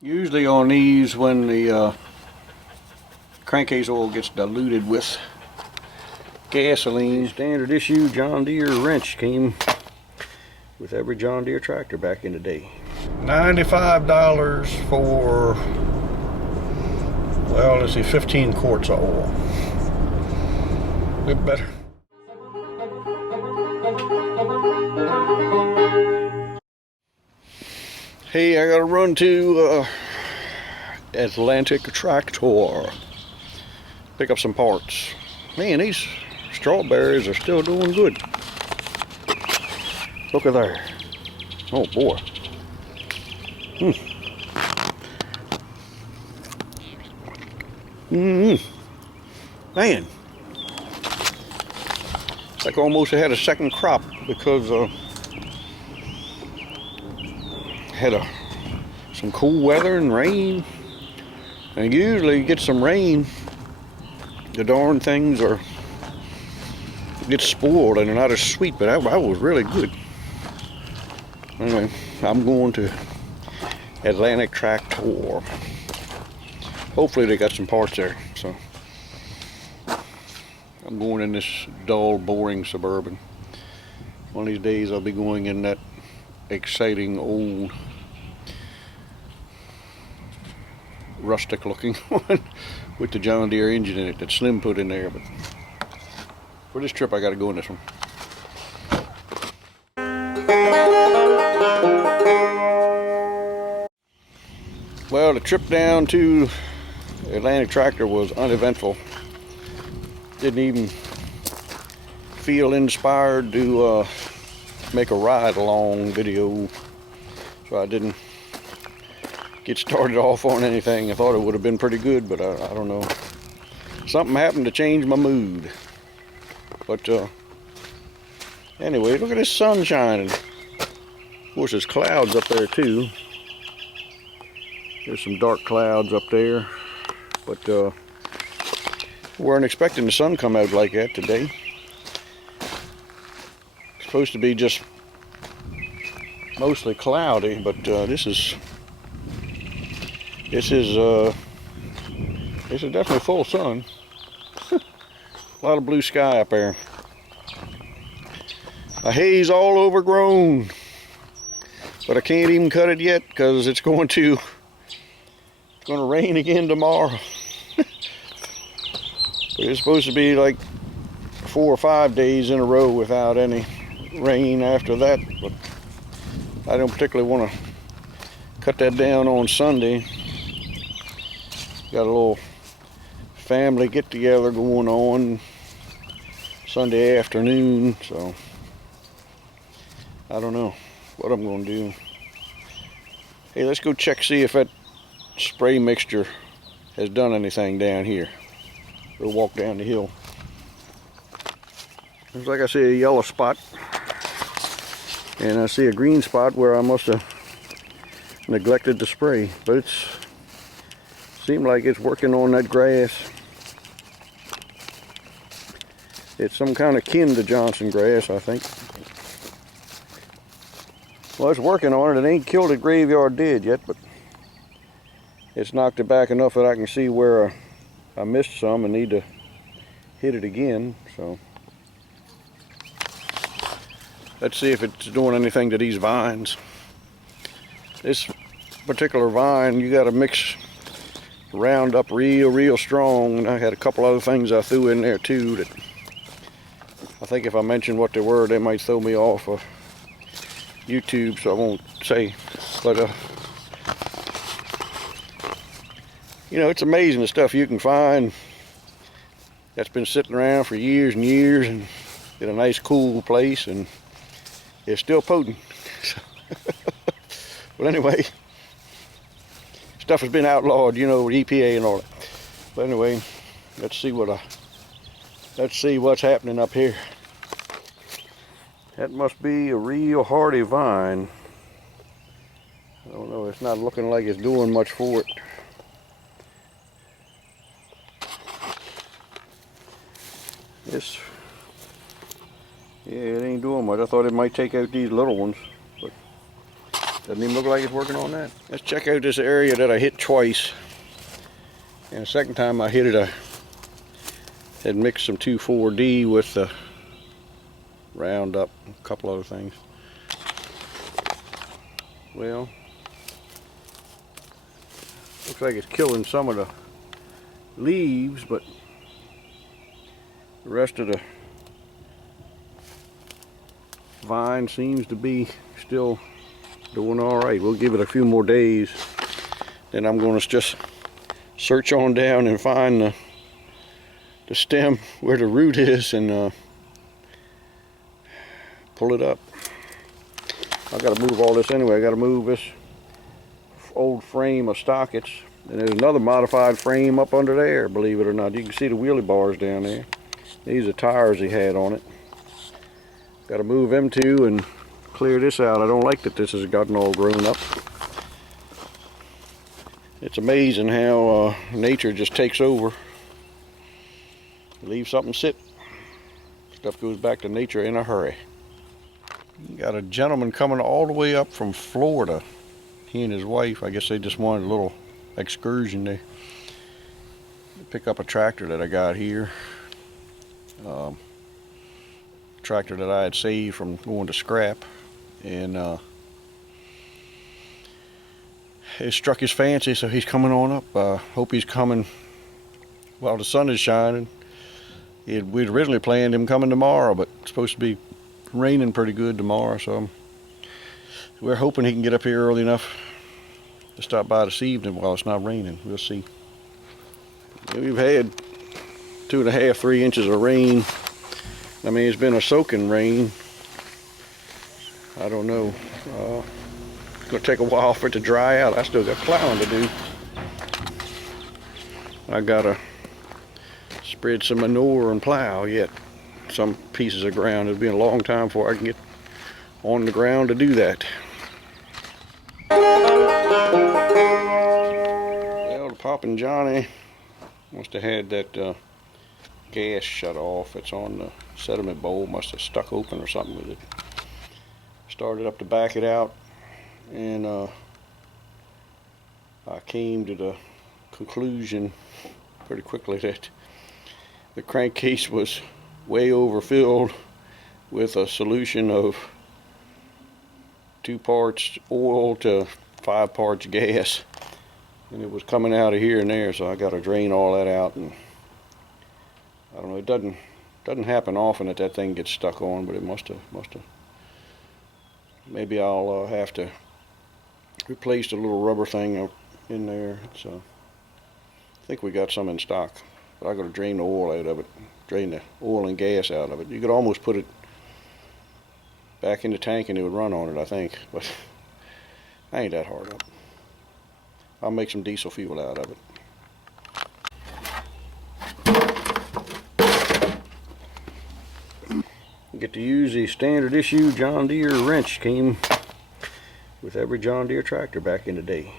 Usually on these, when the crankcase oil gets diluted with gasoline, standard issue John Deere wrench came with every John Deere tractor back in the day. $95 for, well, let's see, 15 quarts of oil. A bit better. Hey, I gotta run to Atlantic Tractor. Pick up some parts. Man, these strawberries are still doing good. Look at there. Oh boy. Man. It's like almost had a second crop because had some cool weather and rain, and usually you get some rain, the darn things get spoiled and they're not as sweet, but I was really good. Anyway, I'm going to Atlantic Tractor. Hopefully they got some parts there. So I'm going in this dull, boring Suburban. One of these days I'll be going in that exciting old rustic looking one with the John Deere engine in it that Slim put in there, but for this trip I got to go in this one. Well, the trip down to Atlantic Tractor was uneventful. Didn't even feel inspired to make a ride along video, so I didn't get started off on anything. I thought it would have been pretty good, but I don't know. Something happened to change my mood. But anyway, look at this sun shining. Of course, there's clouds up there too. There's some dark clouds up there, but weren't expecting the sun to come out like that today. It's supposed to be just mostly cloudy, but this is definitely full sun. A lot of blue sky up there. A haze all overgrown, but I can't even cut it yet because it's going to rain again tomorrow. It's supposed to be like 4 or 5 days in a row without any rain after that, but I don't particularly want to cut that down on Sunday. Got a little family get together going on Sunday afternoon, so I don't know what I'm going to do. Hey, let's go see if that spray mixture has done anything down here. We'll walk down the hill. There's, like I see, a yellow spot, and I see a green spot where I must have neglected to spray, but it's seemed like it's working on that grass. It's some kind of kin to Johnson grass, I think. Well, it's working on it. It ain't killed it graveyard dead yet, but it's knocked it back enough that I can see where I missed some and need to hit it again. So let's see if it's doing anything to these vines. This particular vine, you got to mix Roundup real strong. And I had a couple other things I threw in there too that I think if I mention what they were, they might throw me off of YouTube, so I won't say. But you know, it's amazing the stuff you can find that's been sitting around for years and years and in a nice cool place, and it's still potent. But anyway, stuff has been outlawed, you know, with EPA and all that. But anyway, let's see what's happening up here. That must be a real hardy vine. I don't know, it's not looking like it's doing much for it. Yeah, it ain't doing much. I thought it might take out these little ones, but Doesn't even look like it's working on that. Let's check out this area that I hit twice. And the second time I hit it, I had mixed some 2,4-D with the Roundup, a couple other things. Well, looks like it's killing some of the leaves, but the rest of the vine seems to be still doing all right. We'll give it a few more days. Then I'm going to just search on down and find the stem where the root is and pull it up. I got to move all this anyway. I got to move this old frame of stockets, and there's another modified frame up under there, believe it or not. You can see the wheelie bars down there. These are tires he had on it. Got to move them too and clear this out. I don't like that this has gotten all grown up. It's amazing how nature just takes over. Leave something sit. Stuff goes back to nature in a hurry. You got a gentleman coming all the way up from Florida. He and his wife, I guess they just wanted a little excursion. They pick up a tractor that I got here. Tractor that I had saved from going to scrap. And it struck his fancy, so he's coming on up. Hope he's coming while the sun is shining. We'd originally planned him coming tomorrow, but it's supposed to be raining pretty good tomorrow, so we're hoping he can get up here early enough to stop by this evening while it's not raining. We'll see. We've had 2.5, 3 inches of rain. I mean, it's been a soaking rain. I don't know. It's going to take a while for it to dry out. I still got plowing to do. I got to spread some manure and plow yet. Some pieces of ground. It'll be a long time before I can get on the ground to do that. Well, the Poppin Johnny must have had that gas shut off. It's on the sediment bowl. Must have stuck open or something with it. Started up to back it out, and I came to the conclusion pretty quickly that the crankcase was way overfilled with a solution of 2 parts oil to 5 parts gas, and it was coming out of here and there, so I got to drain all that out. And I don't know, it doesn't happen often that thing gets stuck on, but it must have. Maybe I'll have to replace the little rubber thing in there. So I think we got some in stock, but I got to drain the oil out of it, drain the oil and gas out of it. You could almost put it back in the tank and it would run on it, I think, but I ain't that hard up. I'll make some diesel fuel out of it. Get to use the standard issue John Deere wrench. Came with every John Deere tractor back in the day.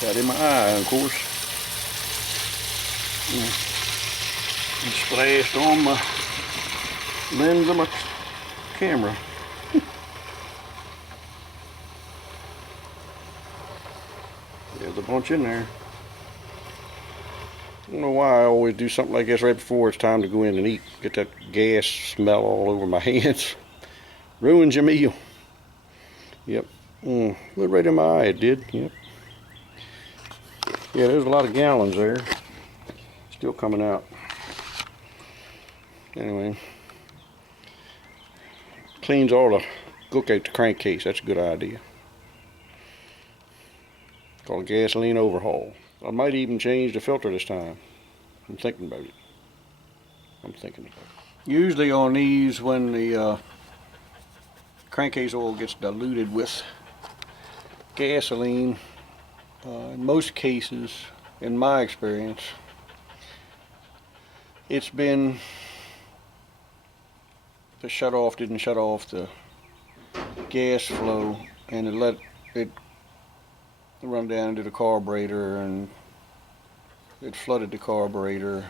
Got in my eye, of course. And splashed on my lens of my camera. There's a bunch in there. I don't know why I always do something like this right before it's time to go in and eat. Get that gas smell all over my hands. Ruins your meal. Yep. Went right in my eye, it did. Yep. Yeah, there's a lot of gallons there. Still coming out. Anyway. Cleans all the gook out the crankcase. That's a good idea. Called a gasoline overhaul. I might even change the filter this time. I'm thinking about it. Usually on these, when the crankcase oil gets diluted with gasoline, in most cases, in my experience, it's been, the shutoff didn't shut off the gas flow, and it let it run down into the carburetor, and it flooded the carburetor,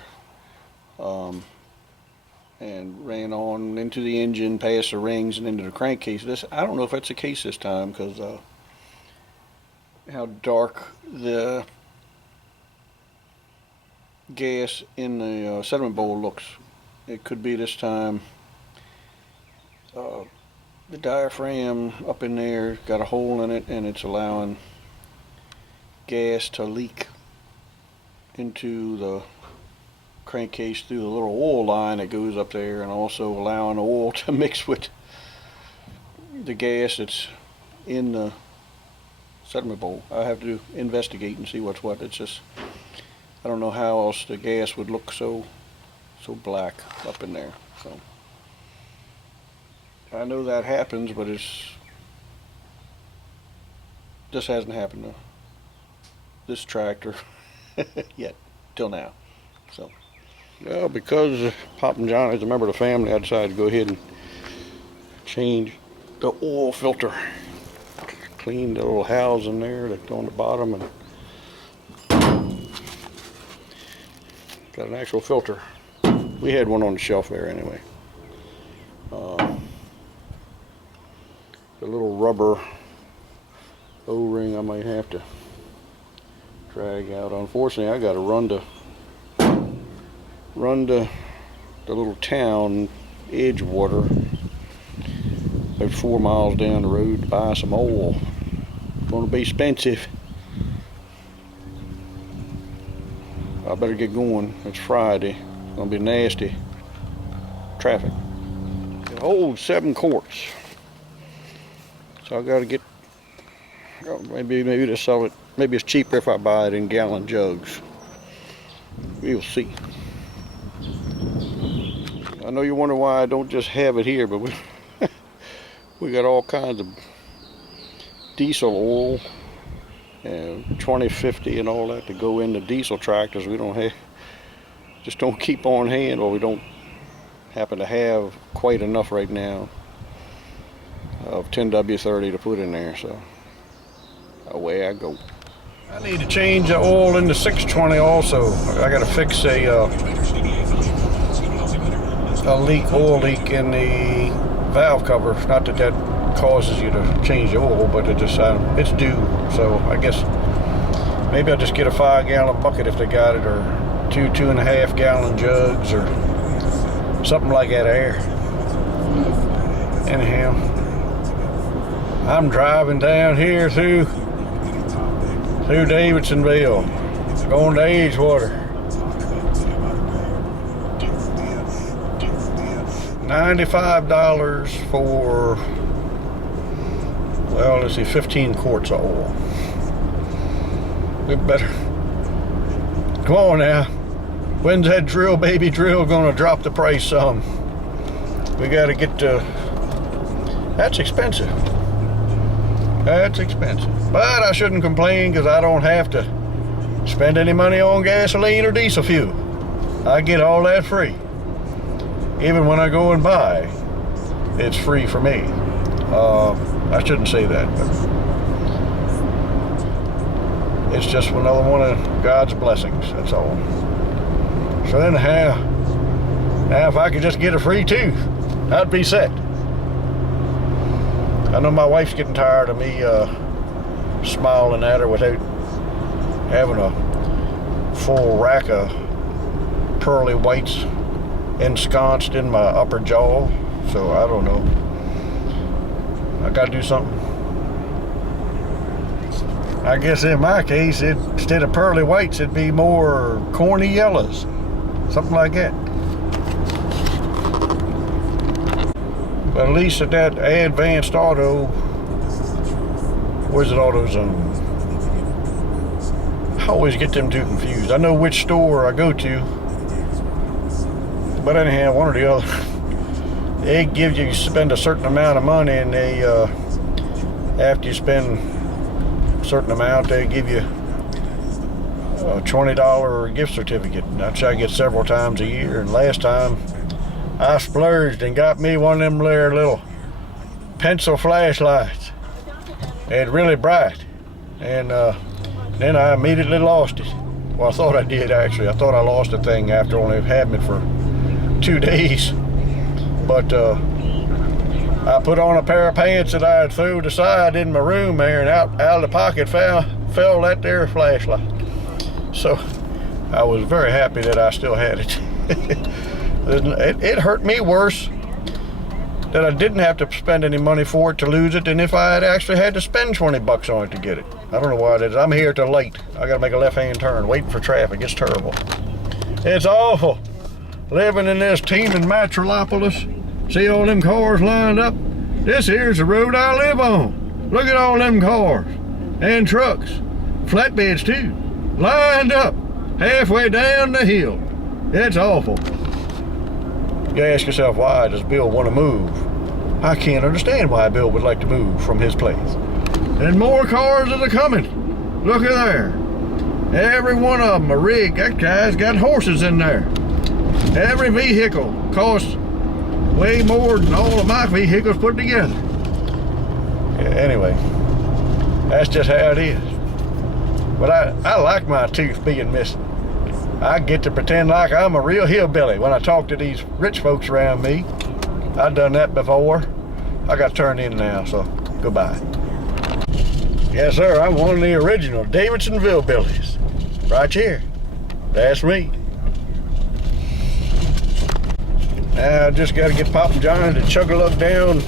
and ran on into the engine, past the rings, and into the crankcase. I don't know if that's the case this time, because how dark the gas in the sediment bowl looks. It could be this time the diaphragm up in there got a hole in it, and it's allowing gas to leak into the crankcase through the little oil line that goes up there, and also allowing oil to mix with the gas that's in the sediment bowl. I have to investigate and see what's what. It's just, I don't know how else the gas would look so black up in there. So I know that happens, but this hasn't happened to this tractor yet, till now. So, well, because Poppin John is a member of the family, I decided to go ahead and change the oil filter. Clean the little housing there that's on the bottom, and got an actual filter. We had one on the shelf there anyway. The little rubber O-ring I might have to drag out. Unfortunately, I got to run to the little town Edgewater, about 4 miles down the road, to buy some oil. It's going to be expensive. I better get going. It's Friday. It's going to be nasty traffic. It holds 7 quarts. So I got to get, maybe to sell it. Maybe it's cheaper if I buy it in gallon jugs. We'll see. I know you wonder why I don't just have it here, but we got all kinds of diesel oil and 2050 and all that to go into diesel tractors. We don't have, just don't keep on hand, or we don't happen to have quite enough right now of 10W30 to put in there, so away I go. I need to change the oil into 620 also. I got to fix a oil leak in the valve cover. Not that that causes you to change the oil, but it's due. So I guess maybe I'll just get a 5-gallon bucket if they got it, or 2.5 gallon jugs, or something like that there. Anyhow, I'm driving down here through Davidsonville, going to Edgewater. $95 for, well, let's see, 15 quarts of oil. We better, come on now. When's that baby drill gonna drop the price some? We gotta get to, that's expensive. That's expensive. But I shouldn't complain, because I don't have to spend any money on gasoline or diesel fuel. I get all that free. Even when I go and buy, it's free for me. I shouldn't say that, but it's just another one of God's blessings, that's all. So anyhow, now if I could just get it free too, I'd be set. I know my wife's getting tired of me smiling at her without having a full rack of pearly whites ensconced in my upper jaw. So I don't know. I gotta do something. I guess in my case, instead of pearly whites, it'd be more corny yellows. Something like that. But at least at that Advanced Auto, where's it, AutoZone? I always get them two confused. I know which store I go to, but anyhow, one or the other. They give you spend a certain amount of money, and they after you spend a certain amount, they give you a $20 gift certificate. That's I get several times a year. And last time I splurged and got me one of them little pencil flashlights. It's really bright. And then I immediately lost it. Well, I thought I did actually. I thought I lost the thing after only having it for 2 days. But I put on a pair of pants that I had threw aside in my room there, and out of the pocket fell that there flashlight. So I was very happy that I still had it. It hurt me worse that I didn't have to spend any money for it to lose it than if I had actually had to spend 20 bucks on it to get it. I don't know why it is. I'm here till late. I gotta make a left-hand turn, waiting for traffic. It's terrible. It's awful living in this teeming metropolis. See all them cars lined up? This here's the road I live on. Look at all them cars and trucks, flatbeds too, lined up halfway down the hill. It's awful. You ask yourself, why does Bill want to move? I can't understand why Bill would like to move from his place. And more cars are coming. Look at there. Every one of them a rig. That guy's got horses in there. Every vehicle costs way more than all of my vehicles put together. Yeah, anyway, that's just how it is. But I like my tooth being missing. I get to pretend like I'm a real hillbilly when I talk to these rich folks around me. I've done that before. I got turned in now, so goodbye. Yes, sir, I'm one of the original Davidsonville Billies. Right here. That's me. Now I just got to get Poppin John to chug-a-lug down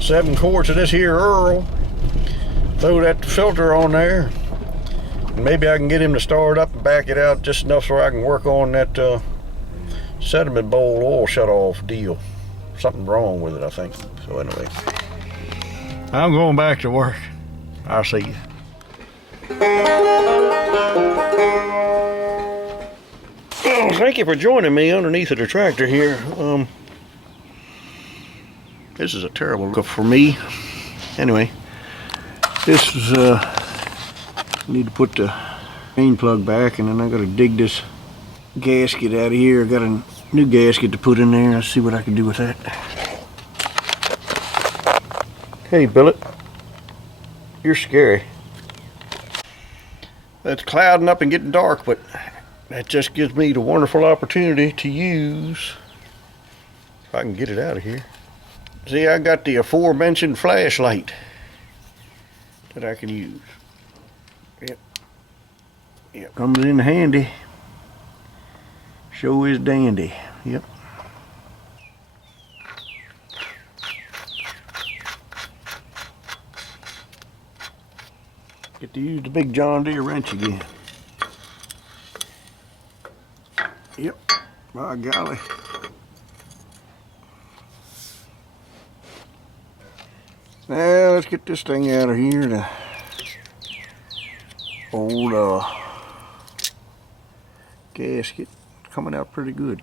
7 quarts of this here Earl. Throw that filter on there. Maybe I can get him to start up and back it out just enough so I can work on that sediment bowl oil shut-off deal. Something wrong with it, I think. So anyway, I'm going back to work. I'll see you. Well, thank you for joining me underneath of the tractor here. This is a terrible look for me. Anyway, this is need to put the main plug back, and then I gotta dig this gasket out of here. I got a new gasket to put in there. Let's see what I can do with that. Hey, Billet, you're scary. It's clouding up and getting dark, but that just gives me the wonderful opportunity to use, if I can get it out of here. See, I got the aforementioned flashlight that I can use. Yep, comes in handy. Sure is dandy. Yep. Get to use the big John Deere wrench again. Yep. By golly. Now let's get this thing out of here. The old gasket coming out pretty good.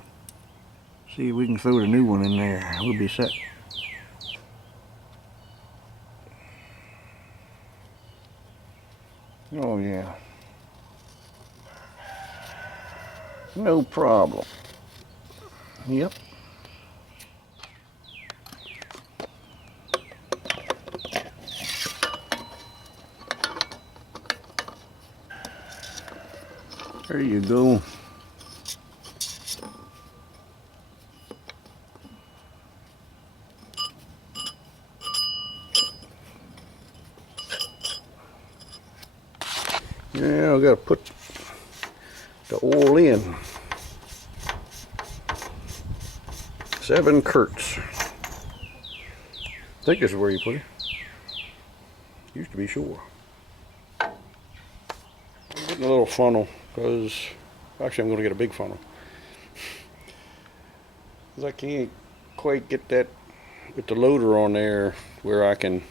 See if we can throw the new one in there. We'll be set. Oh yeah. No problem. Yep. There you go. Yeah, I gotta put the oil in. 7 curts. I think this is where you put it. Used to be sure. I'm getting a little funnel because actually I'm going to get a big funnel. Because I can't quite get that with the loader on there where I can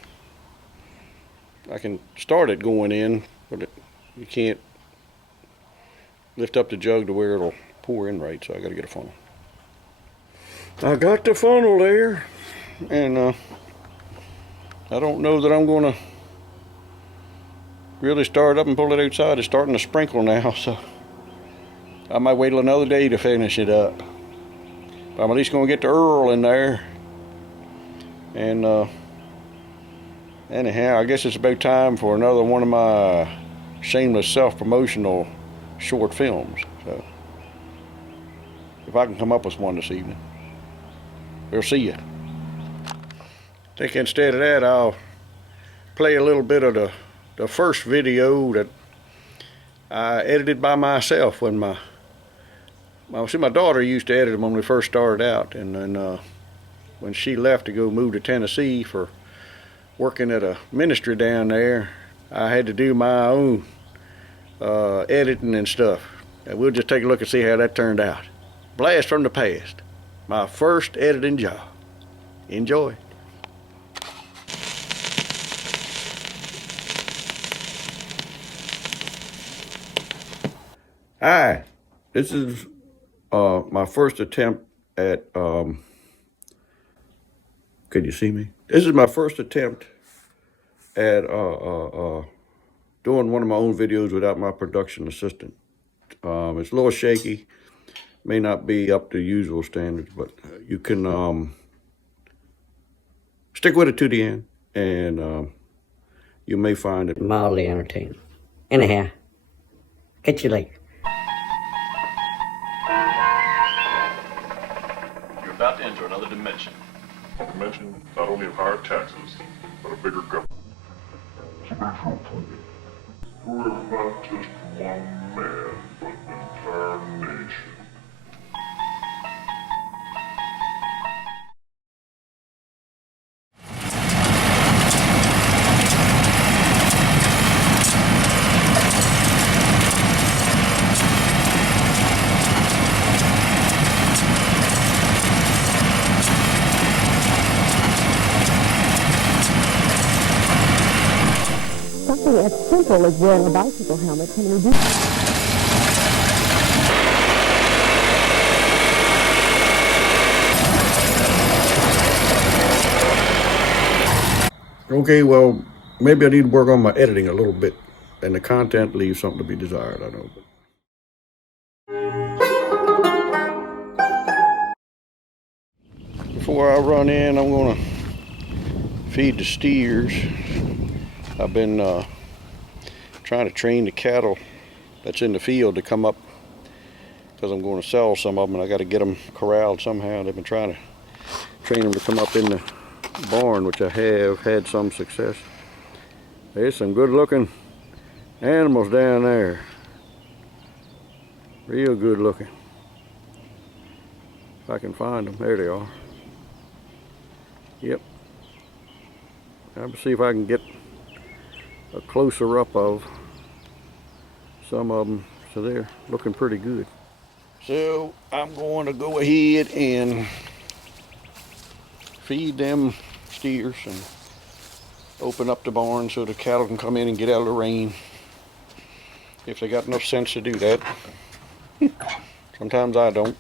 start it going in, but you can't lift up the jug to where it'll pour in right, so I got to get a funnel. I got the funnel there, and I don't know that I'm going to really start up and pull it outside. It's starting to sprinkle now, so I might wait till another day to finish it up. But I'm at least gonna get the Earl in there. And anyhow, I guess it's about time for another one of my shameless self-promotional short films. So if I can come up with one this evening, we'll see you. I think instead of that, I'll play a little bit of the first video that I edited by myself when my daughter used to edit them when we first started out, and then when she left to go move to Tennessee for working at a ministry down there, I had to do my own editing and stuff. And we'll just take a look and see how that turned out. Blast from the past. My first editing job. Enjoy. Hi, this is my first attempt at, can you see me? This is my first attempt at doing one of my own videos without my production assistant. It's a little shaky, may not be up to usual standards, but you can stick with it to the end, and you may find it mildly entertaining. Anyhow, catch you later. You're about to enter another dimension. A dimension not only of higher taxes, but a bigger government. You are not just one man, but an entire nation. Something as simple as wearing a bicycle helmet can reduce... Okay, well, maybe I need to work on my editing a little bit, and the content leaves something to be desired, I know. Before I run in, I'm gonna feed the steers. I've been trying to train the cattle that's in the field to come up, because I'm going to sell some of them, and I got to get them corralled somehow. They've been trying to train them to come up in the barn, which I have had some success. There's some good looking animals down there. Real good looking. If I can find them. There they are. Yep. I'll see if I can get a closer up of some of them. So they're looking pretty good. So I'm going to go ahead and feed them steers and open up the barn so the cattle can come in and get out of the rain, if they got enough sense to do that. Sometimes I don't.